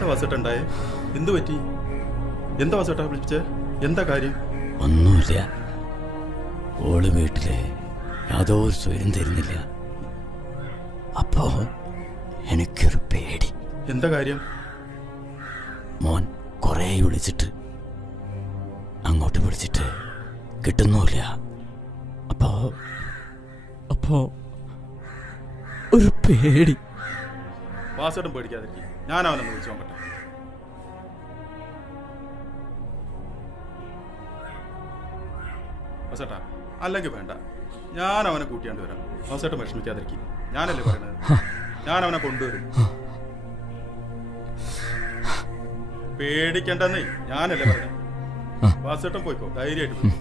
എന്താ വാസേട്ടുണ്ടായേ? എന്തു പറ്റി? എന്താ വാസേട്ടാ വിളിച്ചേ? എന്താ കാര്യം? ഒന്നുമില്ല. ഓള് വീട്ടില് യാതൊരു സ്വയം തരുന്നില്ല. അപ്പോ എനിക്കൊരു പേടി. എന്താ കാര്യം? മോൻ കുറേ വിളിച്ചിട്ട് അങ്ങോട്ട് വിളിച്ചിട്ട് കിട്ടുന്നുമില്ല. അപ്പോ ഒരു പേടി. വാസേട്ടൻ പേടിക്കാതിരിക്കും. ഞാൻ അവനൊന്ന് വിളിച്ചു നോക്കട്ടെ. വാസേട്ടാ, അല്ലെങ്കിൽ വേണ്ട, ഞാൻ അവനെ കൂട്ടിയാണ്ട് വരാം. വാസേട്ടൻ വിഷമിക്കാതിരിക്കും. ഞാനല്ലേ പറയണത്, ഞാൻ അവനെ കൊണ്ടുവരും. പേടിക്കണ്ടെന്നേ ഞാനല്ലേ പറഞ്ഞത്. വാസേട്ടൻ പോയിക്കോ, ധൈര്യമായിട്ട് പോയിക്കോ.